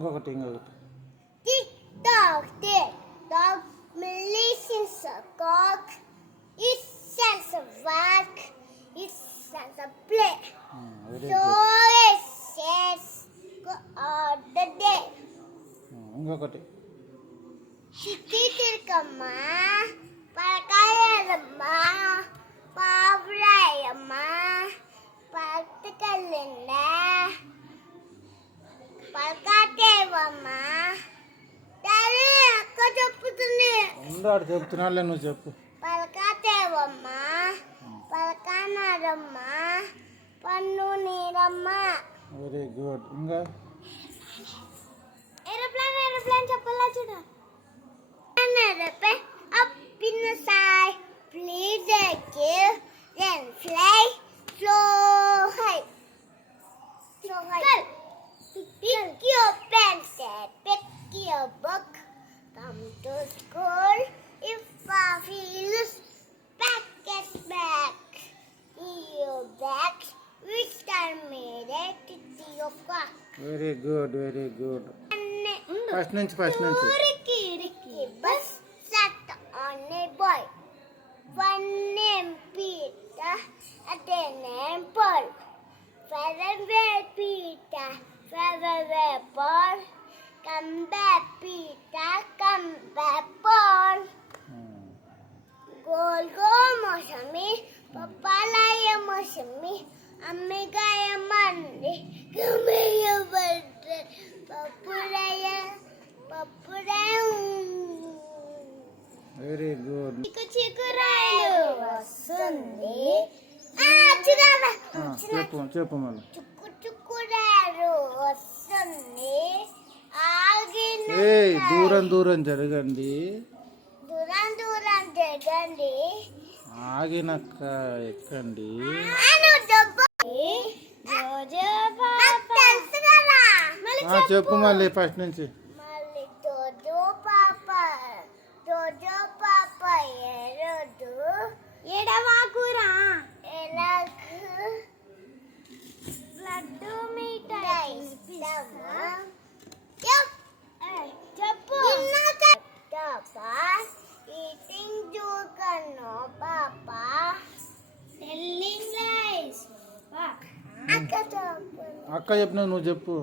ఇంకొకటి Tick tock, tick tock, listens a cock. It says a walk, it says a play. So it says go on the day. ఇంకొకటి చిట్టి తిరకమ్మ పలకాయమ్మ పావురాయమ్మ పట్టుకెళ్ళింద పలకాటేవమ్మ daddy అక్క చెప్పుతుంది ఉందాడు చెప్తున్నాడులే నువ్వు చెప్పు. పలకాటేవమ్మ పలకానారమ్మ పన్ను నీరమ్మ. Very good. ఇంకా ఏరోప్లేన్ చెప్పాలా చూడ. Aeroplane up in the sky, please take it, then fly, flow high. Flow high. Pick your pencil, pick your book, come to school. If I feel back is back, your back, which time made it to your back. Very good, very good. First నుంచి Ricky bus sat on a boy. One named Peter, other named Paul. Farewell Peter, farewell Paul. Come back Peter, come back Paul. Gol go Mosami, Papalaya Mosami, Amigaya Mandi, Kumaya Butter, Papuraya. Very good. చిక్కురాయలు వస్తుంది చెప్పు మళ్ళీ. చిక్కురాయలు వస్తుంది దూరం దూరం జరగండి, దూరం జరగండి, ఆగినక్క ఎక్కండి. చెప్పు మళ్ళీ ఫస్ట్ నుంచి. ఎడవాకురా లడ్డు మిఠాయి చెప్పు ఈటింగ్ జోకన్నో పాప టెల్లింగ్ లైస్. అక్క చెప్పిన నువ్వు చెప్పు.